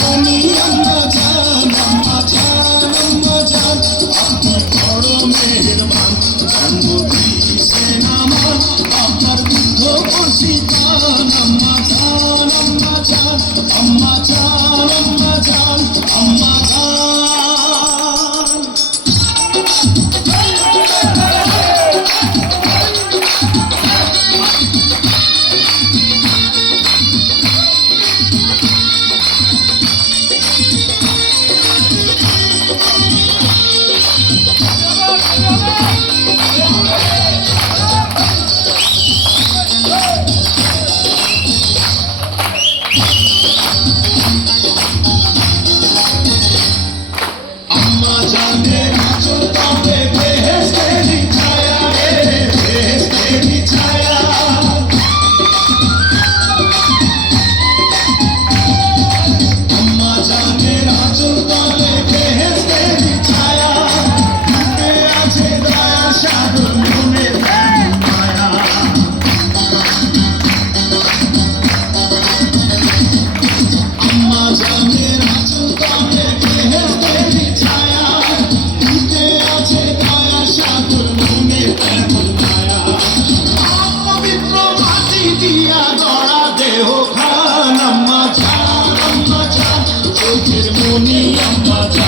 মনি আম্মা জান, আম্মা জান, আম্মা জান, আপনি বড় মেহেরবান, জন্ম দিয়েছেন আমার আপনার দুধ বর্ষিতান। আম্মা জান, আম্মা জান, আম্মা জান, আম্মা জান, আম্মা জান। আম্মা জানের আঁচল তলে বেহেশতেরই ছায়া রে, বেহেশতেরই ছায়া। আম্মা জানের আঁচল তলে বেহেশতেরই ছায়া, বুকে আছে দয়া সাগর, মনে প্রেম মায়া। আম্মা জানের আঁচল তলে বেহেশতেরই ছায়া, বুকে আছে দয়া সাগর, মনে প্রেম মায়া। পবিত্র মাটি দিয়া গড়া দেহ খান, আম্মা জান, আম্মা জান, চোখের মনি আম্মা জান।